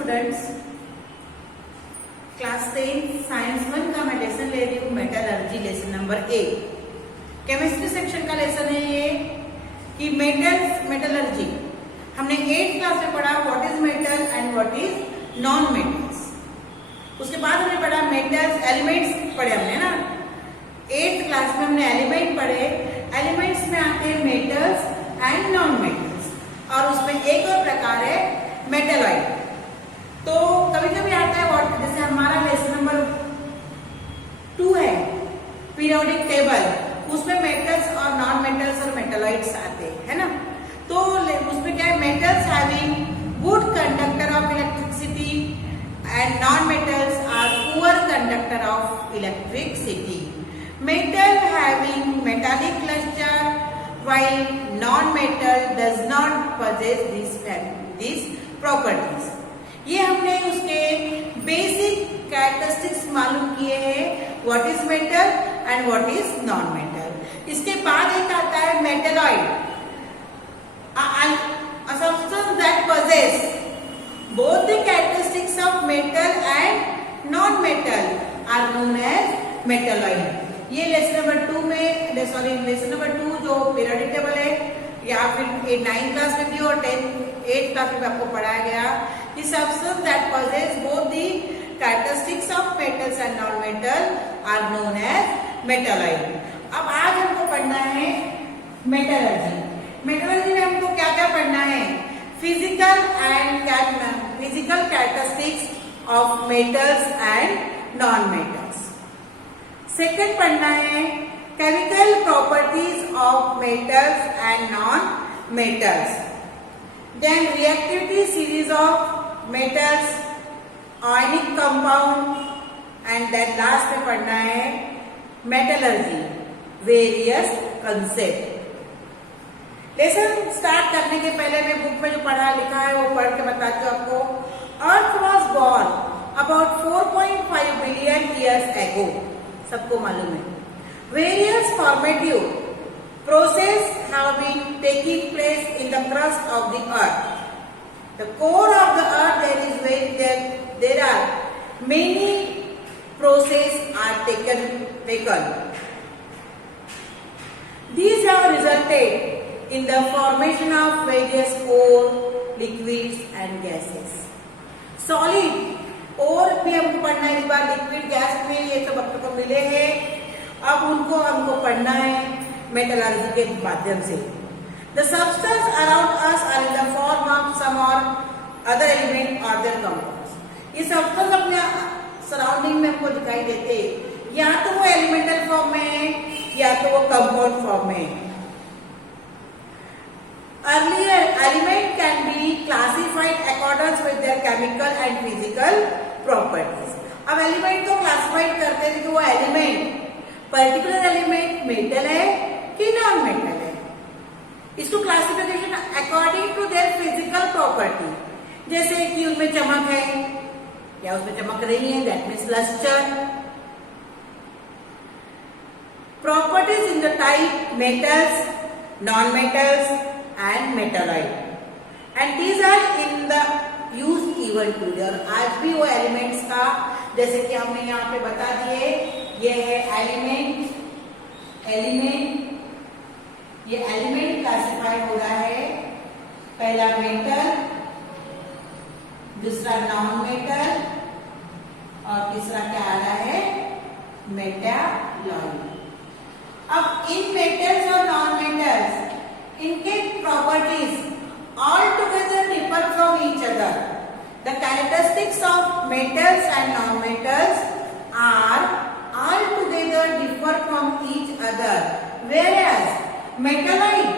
Students, class 10 science 1 का मैं lesson ले रही हूँ metallurgy, lesson number 8। Chemistry section का लेसन है ये कि मेटल्स, मेटलर्जी। हमने 8th क्लास में पढ़ा what is metal and what is non metals. उसके बाद हमने पढ़ा मेटल्स, एलिमेंट्स पढ़े हमने ना। 8th क्लास में हमने एलिमेंट पढ़े। एलिमेंट्स में आते हैं मेटल्स एंड नॉन मेटल्स, और उसमें एक और प्रकार है मेटलॉइड। तो कभी कभी आता है व्हाट, जैसे हमारा लेसन नंबर 2 है पीरियोडिक टेबल, उसमें मेटल्स और नॉन मेटल्स और मेटलॉइड्स आते हैं, है ना। तो उसमें क्या है, metals having good conductor of electricity and non metals are poor conductor of electricity. Metal having metallic cluster while non-metal does not possess these properties। ये हमने उसके बेसिक कैरेक्टरिस्टिक्स मालूम किए हैं, what is metal and what is non metal. इसके बाद एक आता है metalloid, a substance that possess both the characteristics of metal and non-metal are known as metalloid। ये लेसन नंबर 2 में, लेसन नंबर 2 जो पीरियोडिक टेबल है, या फिर 9th क्लास में भी और 8th क्लास में भी आपको पढ़ाया गया कि substance that possess both the characteristics of metals and non metal are known as metalloid. अब आज हमको पढ़ना है मेटलर्जी। मेटलर्जी में हमको क्या क्या पढ़ना है, physical characteristics of metals and non metals. Second पढ़ना है chemical properties of metals and non metals. Then reactivity series of metals, ionic compound, and then last में पढ़ना है metallurgy, various concept. Lesson start करने के पहले मैं बुक में जो पढ़ा लिखा है वो पढ़ के बताती हूँ आपको। Earth was born about 4.5 billion years ago, सबको मालूम है। Various formative process have been taking place in the crust of the earth. The core of the earth there are many processes are taken. These have resulted in the formation of various core, liquids and gases. Solid और भी हमको पढ़ना है इस बार, liquid gas में ये सब आपको को मिले हैं। अब उनको हमको पढ़ना है मेटलर्जी के माध्यम से। The substance around us are in the form of some or other element or their compounds। ये सब्सटेंस अपने सराउंडिंग में हमको दिखाई देते, या तो वो एलिमेंटल फॉर्म में है या तो वो कंपाउंड फॉर्म में है। Earlier element can be classified according with their chemical and physical properties। अब एलिमेंट को क्लासिफाइड करते हैं कि वो एलिमेंट, पर्टिकुलर एलिमेंट मेटल है कि नॉन मेटल है। इसको classification according to their physical property, जैसे कि उनमें चमक है या उसमें चमक रही है, that means lustre. Properties in the type metals, non metals and metalloid, and these are in the use even today. और आज भी वो एलिमेंट्स का, जैसे कि हमने यहाँ पे बता दिए, ये है एलिमेंट, ये एलिमेंट क्लासिफाई हो रहा है, पहला मेटल, दूसरा नॉन मेटल और तीसरा क्या आ रहा है, मेटलॉइड। अब इन मेटल्स और नॉन मेटल्स, इनके properties all together differ from each other. The characteristics of metals and non metals are all together differ from each other, whereas metalloid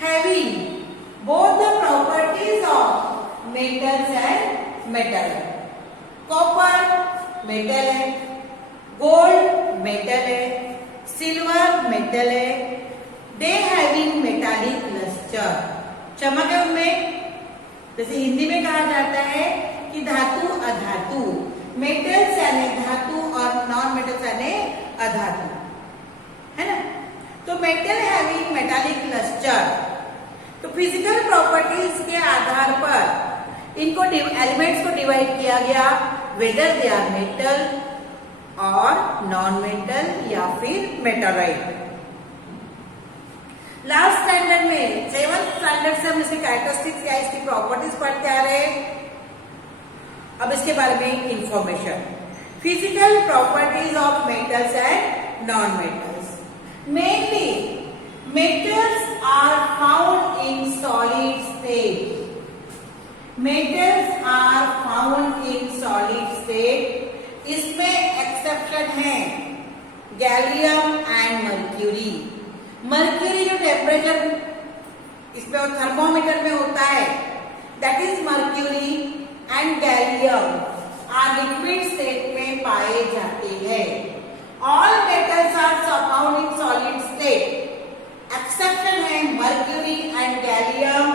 having both the properties of metals and metal। Copper metal है, gold metal है, silver metal है, they having metallic lustre, चमक है उनमें। जैसे हिंदी में कहा जाता है कि धातु अधातु, मेटल्स यानी धातु और नॉन मेटल्स यानी अधातु, है ना। तो मेटल हैविंग मेटालिक लस्टर। तो फिजिकल प्रॉपर्टीज के आधार पर इनको एलिमेंट्स को डिवाइड किया गया वेदर दे आर मेटल और नॉन मेटल या फिर मेटलॉइड। लास्ट स्टैंडर्ड में 7th स्टैंडर्ड से हम इसकी कैरेक्टरिस्टिक्स या इसकी प्रॉपर्टीज पढ़ते आ रहे हैं। अब इसके बारे में information, physical properties of metals and non metals. Mainly metals are found in solid state. Metals are found in solid state. इसमें एक्सेप्शन है गैलियम एंड मर्क्यूरी। मर्क्यूरी जो टेम्परेचर इसमें थर्मोमीटर में होता है, that is mercury and gallium are liquid state में पाए जाते हैं। All metals are found in solid state. Exception है मर्क्यूरी एंड गैलियम,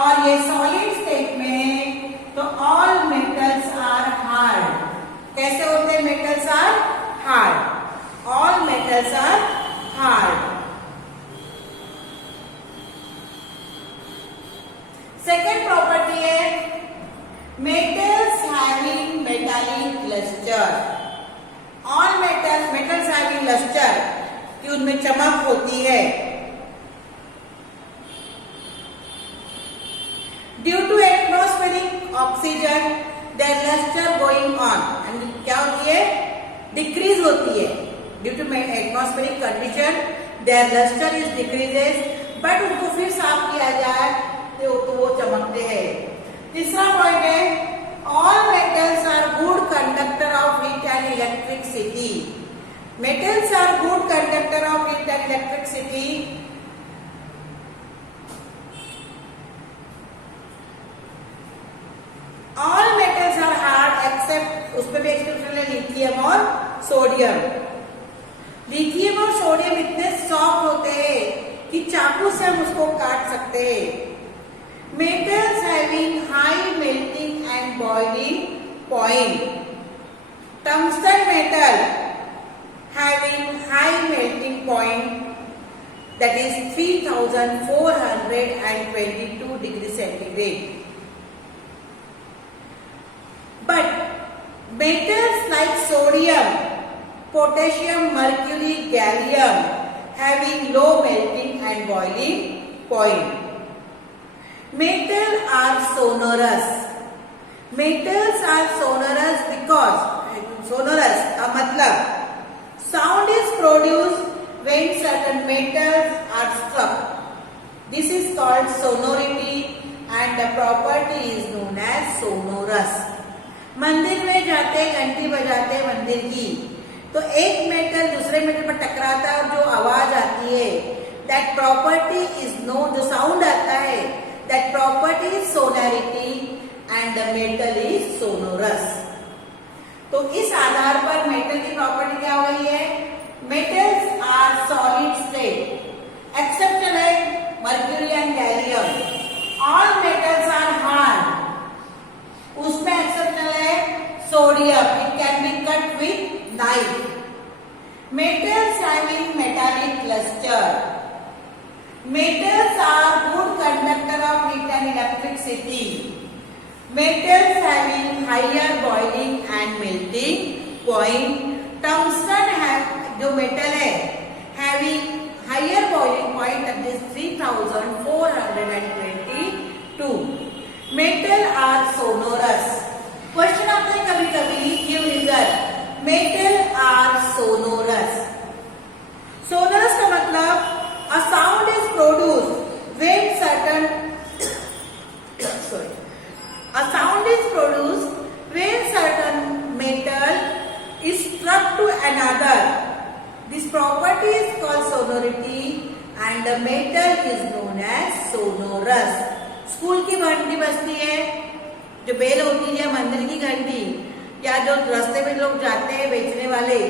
और ये सॉलिड स्टेट में है। तो ऑल मेटल्स आर हार्ड। कैसे होते हैं metals are hard? All metals are hard. Second property है metals having metallic lustre. All metals having lustre, कि उनमें चमक होती है। Due to atmospheric oxygen their lustre going on, and क्या होती है? डिक्रीज होती है। Due to atmospheric condition their lustre is decreases, but उनको फिर साफ किया जाए तो वो चमकते हैं। तीसरा पॉइंट है all metals are good conductor of heat and electricity. Metals are good conductor of heat and electricity. All metals are hard except, उसमें भी एक्सेप्शन है लिथियम और सोडियम। लिथियम और सोडियम इतने सॉफ्ट होते हैं कि चाकू से हम उसको काट सकते हैं। Metals having high melting and boiling point. Tungsten metal having high melting point, that is 3422 degrees centigrade. But metals like sodium, potassium, mercury, gallium having low melting and boiling point. Metals are sonorous. Metals are sonorous because sonorous का मतलब sound is produced when certain metals are struck. This is called sonority and the property is known as sonorous. मंदिर में जाते घंटी बजाते मंदिर की, तो एक मेटल दूसरे मेटल पर टकराता है और जो आवाज आती है, that property is known, जो साउंड आता है, that property is sonority and the metal is sonorous. तो इस आधार पर मेटल की प्रॉपर्टी क्या हो गई है? Metals are solid state. Exception है mercury and gallium. All metals are hard. उसमें एक्सेप्शन है sodium, it can be cut with knife. Metals having metallic lustre. Metals are good conductor of heat and electricity. Metals having higher boiling and melting point. Tungsten जो metal है having higher boiling point, that is 3422. Metal are sonorous. Question आते हैं कभी कभी, give reason. Metal are sonorous. Sonorous का मतलब a sound is produced when certain a sound is produced when certain metal is struck to another. This property is called sonority and the metal is known as sonorous. School की घंटी बजती है, जो bell होती है, मंदिर की घंटी, या जो रास्ते में लोग जाते हैं बेचने वाले,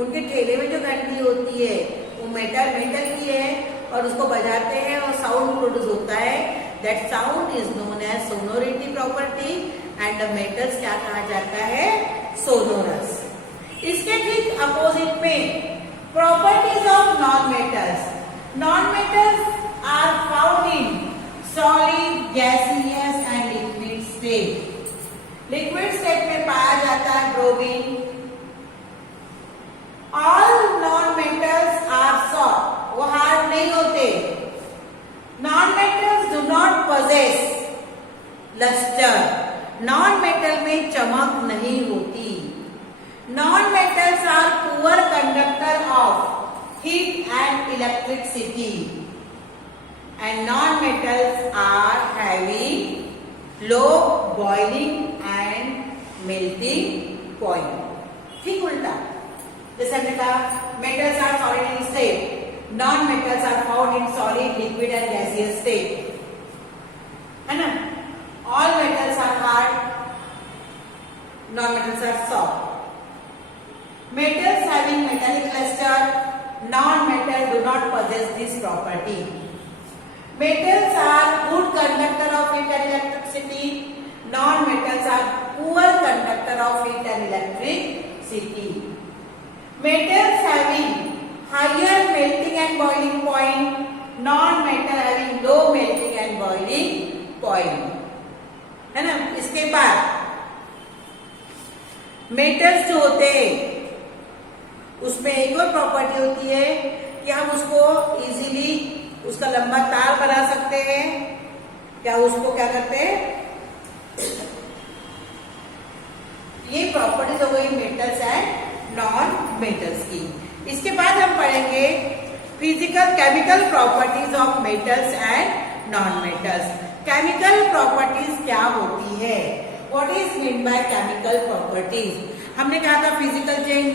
उनके ठेले में जो घंटी होती है वो मेटल की है और उसको बजाते हैं और साउंड प्रोड्यूस होता है। That sound is known as sonority property and the metals क्या कहा जाता है? सोनोरस। इसके ठीक अपोजिट में properties of non metals. Non metals are found in solid, gaseous and liquid state. Liquid state में पाया जाता है bromine. All non metals are soft, वो हार्ड नहीं होते। Non metals do not possess lustre, non metal में चमक नहीं होती। Non metals are poor conductor of heat and electricity and non metals are having low boiling and melting point. ठीक उल्टा, जैसे हमने कहा metals are solid in state, non metals are found in solid, liquid and gaseous state, है ना। All metals are hard, non-metals are soft. Metals having metallic luster, non-metal do not possess this property. Metals are good conductor of heat and electricity, non-metals are poor conductor of heat and electricity. Metals having higher melting and boiling point, non-metal having low melting and boiling point, है ना। इसके बाद metals जो होते हैं उसमें एक और प्रॉपर्टी होती है कि हम उसको इजीली उसका लंबा तार बना सकते हैं। क्या उसको क्या करते हैं, ये प्रॉपर्टीज हो गई मेटल्स एंड नॉन मेटल्स की। इसके बाद हम पढ़ेंगे physical chemical properties of metals and non metals. Chemical properties क्या होती है, what is mean by chemical properties. हमने कहा था फिजिकल चेंज